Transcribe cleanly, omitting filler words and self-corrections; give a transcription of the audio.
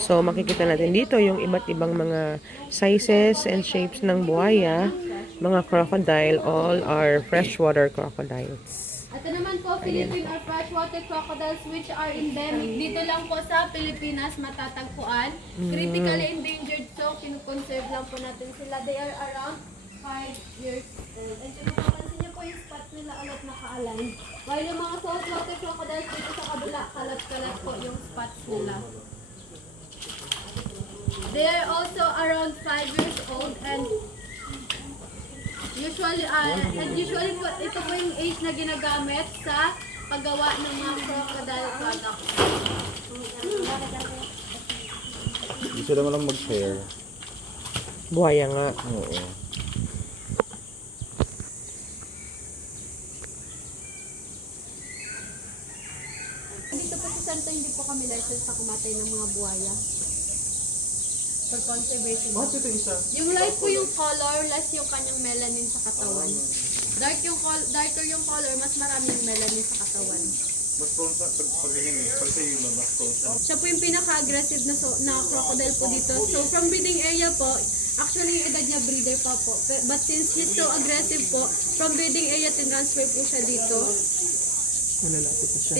So, makikita natin dito yung iba't ibang mga sizes and shapes ng buhaya. Mga crocodile, all are freshwater crocodiles. Ito naman po, Philippine or freshwater crocodiles which are endemic. Dito lang po sa Pilipinas matatagpuan. Critically endangered, so kinukonserve lang po natin sila. They are around 5 years old. And kung mapapansin niyo po yung spot nila ulit naka-align. While yung mga saltwater crocodiles dito sa kabila, kalat-kalat po yung spots nila. They are also around 5 years old and usually po ito po yung age na ginagamit sa paggawa ng mga crocodile products. Gusto naman lang mag-share. Buhaya nga. Oo. Dito po sa Santo, hindi po kami licensed sa kumatay ng mga buhaya. For conservation. Ito isa. Yung light po yung color, less yung kanyang melanin sa katawan. Darker yung color, mas marami yung melanin sa katawan. Mas konsa pag ganyan eh. Pag sa'yo na mas konsa. Siya po yung pinaka-aggressive na crocodile po dito. So from breeding area po, actually yung edad niya breeder pa po. But since he's so aggressive po, from breeding area tinransfer po siya dito. Malalapit na siya.